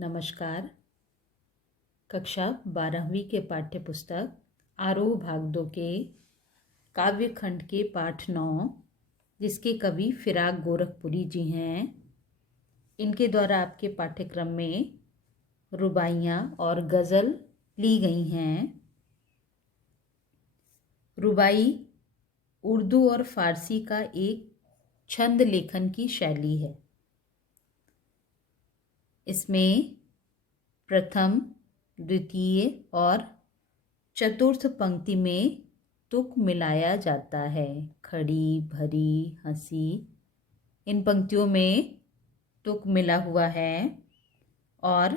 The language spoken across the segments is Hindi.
नमस्कार। कक्षा 12वीं के पाठ्य पुस्तक आरोह भाग 2 के काव्य खंड के पाठ 9, जिसके कवि फिराक गोरखपुरी जी हैं, इनके द्वारा आपके पाठ्यक्रम में रुबाइयाँ और गज़ल ली गई हैं। रुबाई उर्दू और फारसी का एक छंद लेखन की शैली है। इसमें प्रथम, द्वितीय और चतुर्थ पंक्ति में तुक मिलाया जाता है। खड़ी, भरी, हंसी, इन पंक्तियों में तुक मिला हुआ है और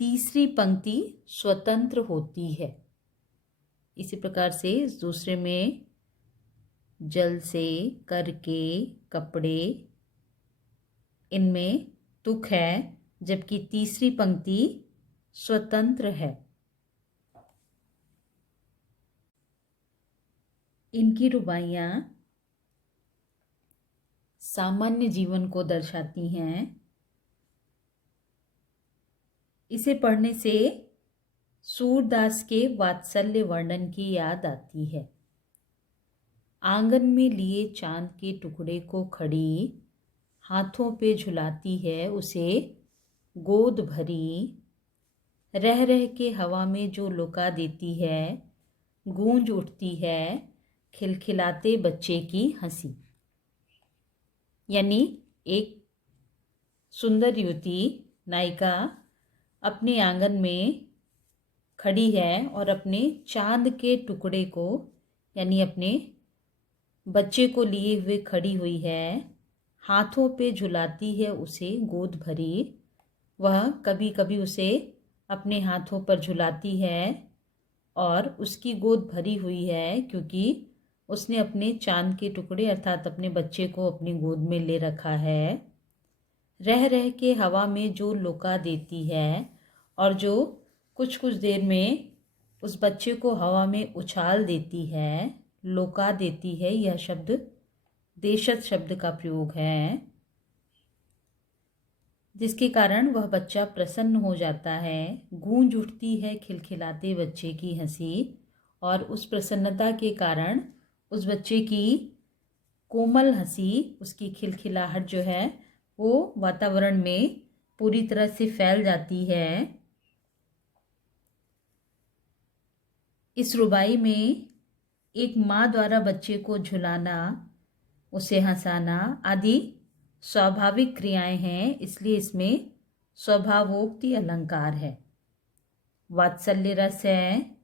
तीसरी पंक्ति स्वतंत्र होती है। इसी प्रकार से दूसरे में जल से, करके, कपड़े, इनमें तुक है, जबकि तीसरी पंक्ति स्वतंत्र है। इनकी रुबाइयाँ सामान्य जीवन को दर्शाती हैं। इसे पढ़ने से सूरदास के वात्सल्य वर्णन की याद आती है। आंगन में लिए चांद के टुकड़े को खड़ी, हाथों पे झुलाती है उसे गोद भरी। रह रह के हवा में जो लुका देती है, गूंज उठती है खिलखिलाते बच्चे की हंसी। यानी एक सुंदर युवती नायिका अपने आंगन में खड़ी है और अपने चांद के टुकड़े को, यानी अपने बच्चे को लिए हुए खड़ी हुई है। हाथों पे झुलाती है उसे गोद भरी। वह कभी कभी उसे अपने हाथों पर झुलाती है और उसकी गोद भरी हुई है, क्योंकि उसने अपने चांद के टुकड़े अर्थात अपने बच्चे को अपनी गोद में ले रखा है। रह रह के हवा में जो लुका देती है और जो कुछ कुछ देर में उस बच्चे को हवा में उछाल देती है, लुका देती है, यह शब्द देशज शब्द का प्रयोग है, जिसके कारण वह बच्चा प्रसन्न हो जाता है। गूंज उठती है खिलखिलाते बच्चे की हंसी, और उस प्रसन्नता के कारण उस बच्चे की कोमल हंसी, उसकी खिलखिलाहट जो है वो वातावरण में पूरी तरह से फैल जाती है। इस रुबाई में एक माँ द्वारा बच्चे को झुलाना, उसे हंसाना आदि स्वाभाविक क्रियाएं हैं, इसलिए इसमें स्वभावोक्ति अलंकार है। वात्सल्य रस है,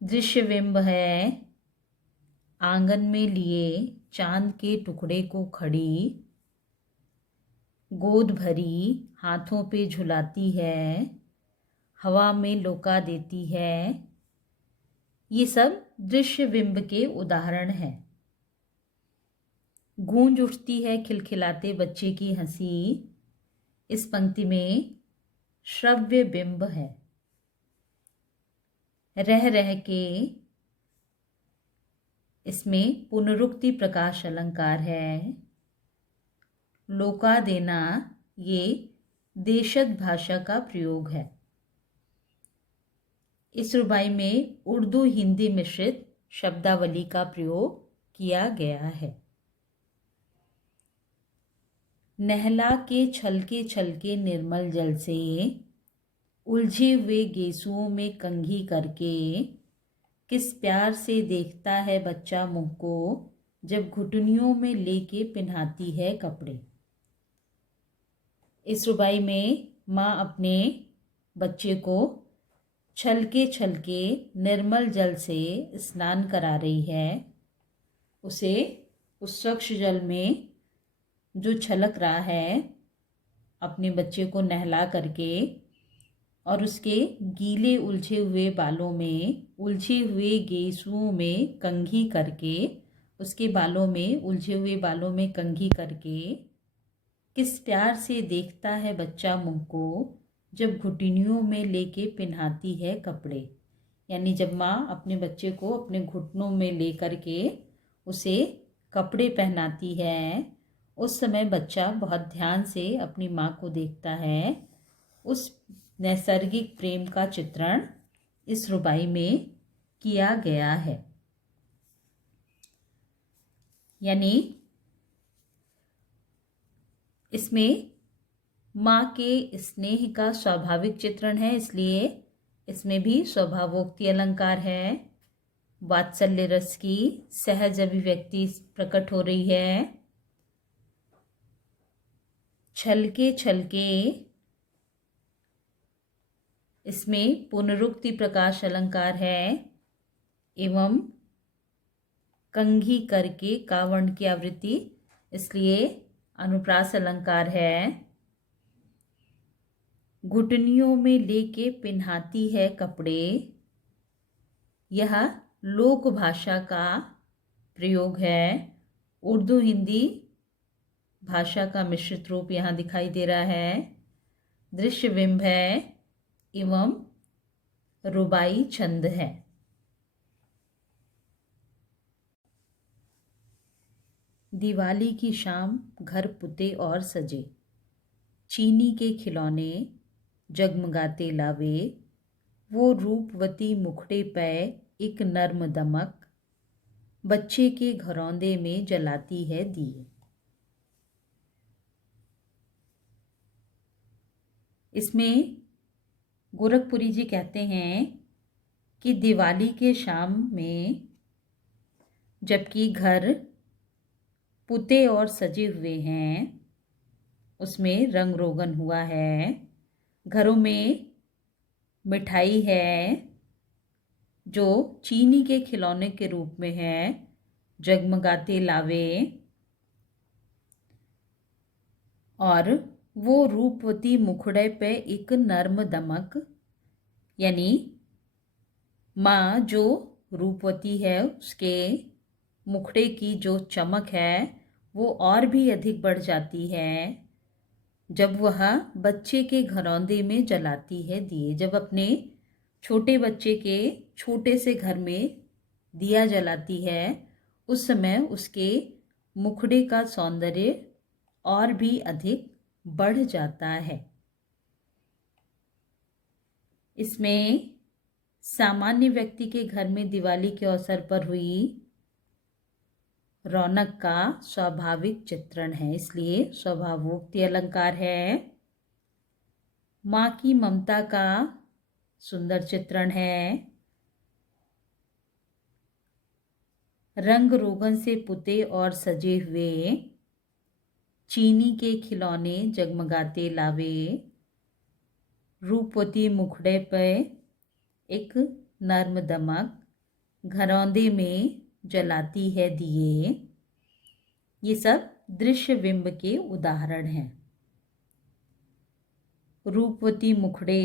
दृश्य बिंब है, आंगन में लिए चांद के टुकड़े को खड़ी, गोद भरी, हाथों पे झुलाती है, हवा में लुका देती है, ये सब दृश्य बिंब के उदाहरण हैं। गूंज उठती है खिलखिलाते बच्चे की हंसी, इस पंक्ति में श्रव्य बिंब है। रह रह के, इसमें पुनरुक्ति प्रकाश अलंकार है। लुका देना, ये देशज भाषा का प्रयोग है। इस रुबाई में उर्दू हिंदी मिश्रित शब्दावली का प्रयोग किया गया है। नहला के छलके निर्मल जल से, उलझे हुए गेसुओं में कंघी करके, किस प्यार से देखता है बच्चा मुँह को, जब घुटनियों में लेके पिन्हाती है कपड़े। इस रुबाई में माँ अपने बच्चे को छलके निर्मल जल से स्नान करा रही है। उसे उस स्वच्छ जल में जो छलक रहा है, अपने बच्चे को नहला करके और उसके गीले उलझे हुए बालों में, उलझे हुए गेसुओं में कंघी करके, उसके बालों में, उलझे हुए बालों में कंघी करके, किस प्यार से देखता है बच्चा मुँह को, जब घुटनियों में लेके पिन्हाती है कपड़े। यानी जब माँ अपने बच्चे को अपने घुटनों में ले करके उसे कपड़े पहनाती है, उस समय बच्चा बहुत ध्यान से अपनी माँ को देखता है उस नैसर्गिक प्रेम का चित्रण इस रुबाई में किया गया है। यानी इसमें माँ के स्नेह का स्वाभाविक चित्रण है, इसलिए इसमें भी स्वभावोक्ति अलंकार है। वात्सल्य रस की सहज अभिव्यक्ति प्रकट हो रही है। छलके छलके इसमें पुनरुक्ति प्रकाश अलंकार है एवं कंघी करके कावर्ण की आवृत्ति, इसलिए अनुप्रास अलंकार है। घुटनियों में लेके पिन्हाती है कपड़े, यह लोक भाषा का प्रयोग है। उर्दू हिंदी भाषा का मिश्रित रूप यहाँ दिखाई दे रहा है। दृश्य बिंब है एवं रुबाई छंद है। दिवाली की शाम घर पुते और सजे, चीनी के खिलौने जगमगाते लावे, वो रूपवती मुखड़े पे एक नर्म दमक, बच्चे के घरौंदे में जलाती है दिए। इसमें गोरखपुरी जी कहते हैं कि दिवाली के शाम में जबकि घर पुते और सजे हुए हैं, उसमें रंग रोगन हुआ है, घरों में मिठाई है जो चीनी के खिलौने के रूप में है, जगमगाते लावे, और वो रूपवती मुखड़े पे एक नर्म दमक, यानी माँ जो रूपवती है उसके मुखड़े की जो चमक है वो और भी अधिक बढ़ जाती है जब वह बच्चे के घरौंदे में जलाती है दिए। जब अपने छोटे बच्चे के छोटे से घर में दिया जलाती है उस समय उसके मुखड़े का सौंदर्य और भी अधिक बढ़ जाता है। इसमें सामान्य व्यक्ति के घर में दिवाली के अवसर पर हुई रौनक का स्वाभाविक चित्रण है, इसलिए स्वभावोक्ति अलंकार है। माँ की ममता का सुंदर चित्रण है। रंग रोगन से पुते और सजे हुए चीनी के खिलौने जगमगाते लावे, रूपवती मुखड़े पे एक नर्म दमक, घरौंदे में जलाती है दिए। ये सब दृश्य बिंब के उदाहरण हैं। रूपवती मुखड़े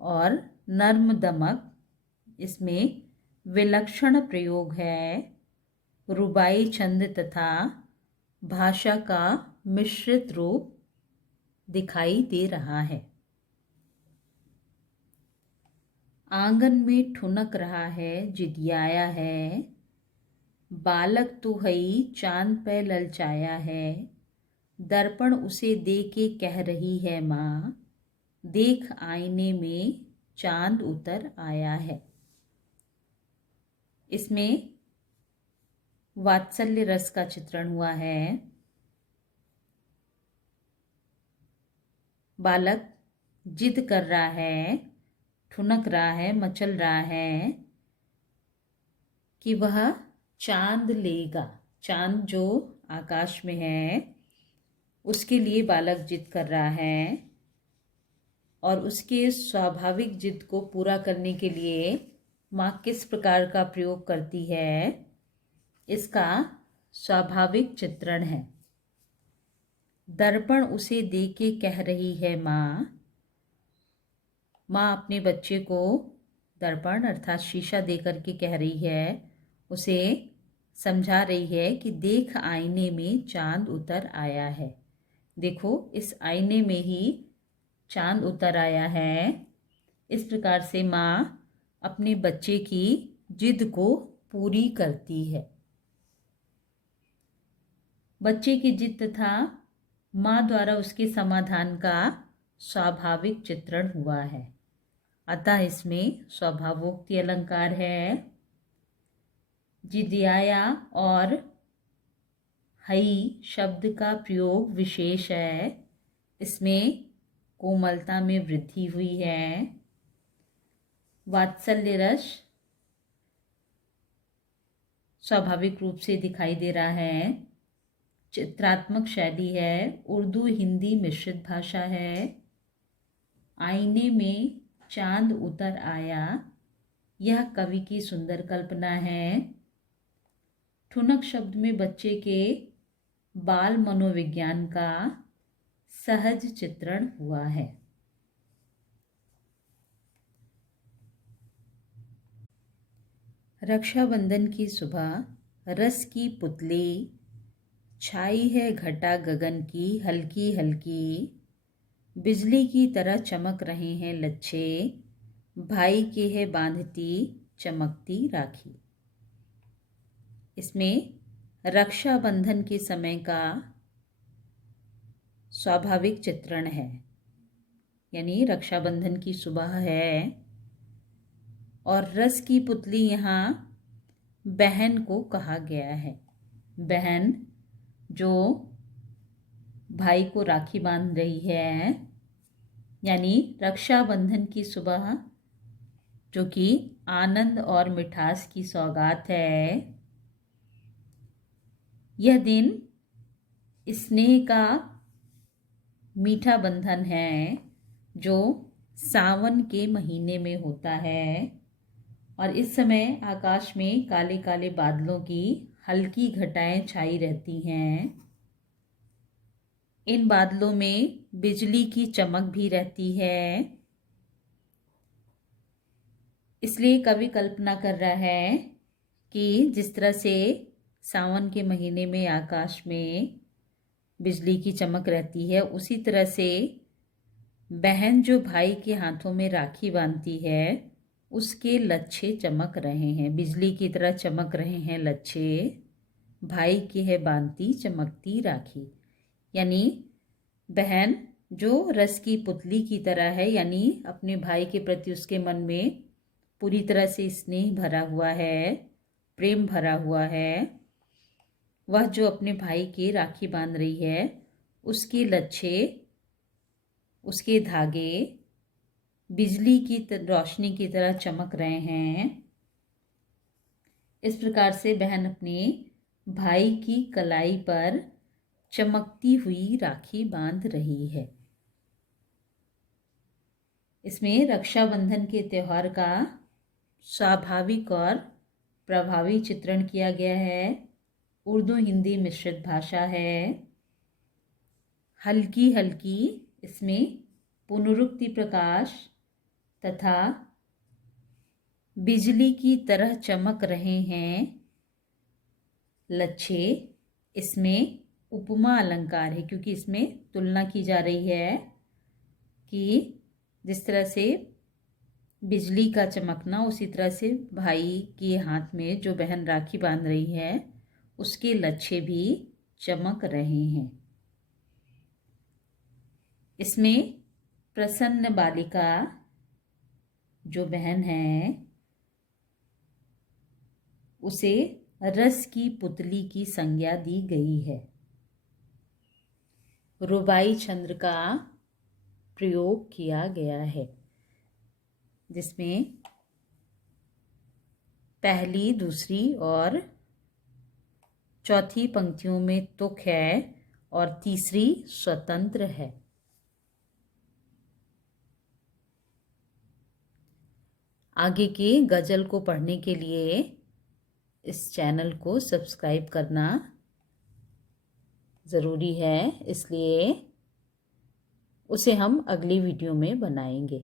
और नर्म दमक, इसमें विलक्षण प्रयोग है। रुबाई छंद तथा भाषा का मिश्रित रूप दिखाई दे रहा है। आंगन में ठुनक रहा है जिदियाया है, बालक तो हई चांद पे ललचाया है, दर्पण उसे दे के कह रही है माँ, देख आईने में चांद उतर आया है। इसमें वात्सल्य रस का चित्रण हुआ है। बालक जिद कर रहा है, ठुनक रहा है, मचल रहा है कि वह चांद लेगा। चांद जो आकाश में है उसके लिए बालक जिद कर रहा है और उसके स्वाभाविक जिद को पूरा करने के लिए माँ किस प्रकार का प्रयोग करती है, इसका स्वाभाविक चित्रण है। दर्पण उसे दे के कह रही है माँ, माँ अपने बच्चे को दर्पण अर्थात शीशा दे करके कह रही है, उसे समझा रही है कि देख आईने में चांद उतर आया है। देखो इस आईने में ही चांद उतर आया है। इस प्रकार से माँ अपने बच्चे की जिद को पूरी करती है। बच्चे की जिद तथा माँ द्वारा उसके समाधान का स्वाभाविक चित्रण हुआ है, अतः इसमें स्वभावोक्ति अलंकार है। जिद्याया और हई शब्द का प्रयोग विशेष है, इसमें कोमलता में वृद्धि हुई है। वात्सल्य रस स्वाभाविक रूप से दिखाई दे रहा है। चित्रात्मक शैली है, उर्दू हिंदी मिश्रित भाषा है। आईने में चांद उतर आया, यह कवि की सुंदर कल्पना है। ठुनक शब्द में बच्चे के बाल मनोविज्ञान का सहज चित्रण हुआ है। रक्षाबंधन की सुबह रस की पुतली छाई है घटा गगन की हल्की हल्की, बिजली की तरह चमक रहे हैं लच्छे, भाई के है बांधती चमकती राखी। इसमें रक्षाबंधन के समय का स्वाभाविक चित्रण है, यानी रक्षाबंधन की सुबह है और रस की पुतली यहाँ बहन को कहा गया है। बहन जो भाई को राखी बांध रही है, यानी रक्षाबंधन की सुबह जो कि आनंद और मिठास की सौगात है। यह दिन स्नेह का मीठा बंधन है जो सावन के महीने में होता है और इस समय आकाश में काले काले बादलों की हल्की घटाएं छाई रहती हैं। इन बादलों में बिजली की चमक भी रहती है, इसलिए कवि कल्पना कर रहा है कि जिस तरह से सावन के महीने में आकाश में बिजली की चमक रहती है, उसी तरह से बहन जो भाई के हाथों में राखी बांधती है उसके लच्छे चमक रहे हैं, बिजली की तरह चमक रहे हैं लच्छे। भाई की है बांधती चमकती राखी, यानी बहन जो रस की पुतली की तरह है, यानी अपने भाई के प्रति उसके मन में पूरी तरह से स्नेह भरा हुआ है, प्रेम भरा हुआ है। वह जो अपने भाई के राखी बांध रही है, उसके लच्छे, उसके धागे बिजली की रोशनी की तरह चमक रहे हैं। इस प्रकार से बहन अपने भाई की कलाई पर चमकती हुई राखी बांध रही है। इसमें रक्षाबंधन के त्योहार का स्वाभाविक और प्रभावी चित्रण किया गया है। उर्दू हिंदी मिश्रित भाषा है। हल्की हल्की इसमें पुनरुक्ति प्रकाश तथा बिजली की तरह चमक रहे हैं लच्छे, इसमें उपमा अलंकार है, क्योंकि इसमें तुलना की जा रही है कि जिस तरह से बिजली का चमकना, उसी तरह से भाई के हाथ में जो बहन राखी बांध रही है उसके लच्छे भी चमक रहे हैं। इसमें प्रसन्न बालिका जो बहन है उसे रस की पुतली की संज्ञा दी गई है। रुबाई छंद का प्रयोग किया गया है, जिसमें पहली, दूसरी और चौथी पंक्तियों में तुक है और तीसरी स्वतंत्र है। आगे की गज़ल को पढ़ने के लिए इस चैनल को सब्सक्राइब करना ज़रूरी है, इसलिए उसे हम अगली वीडियो में बनाएंगे।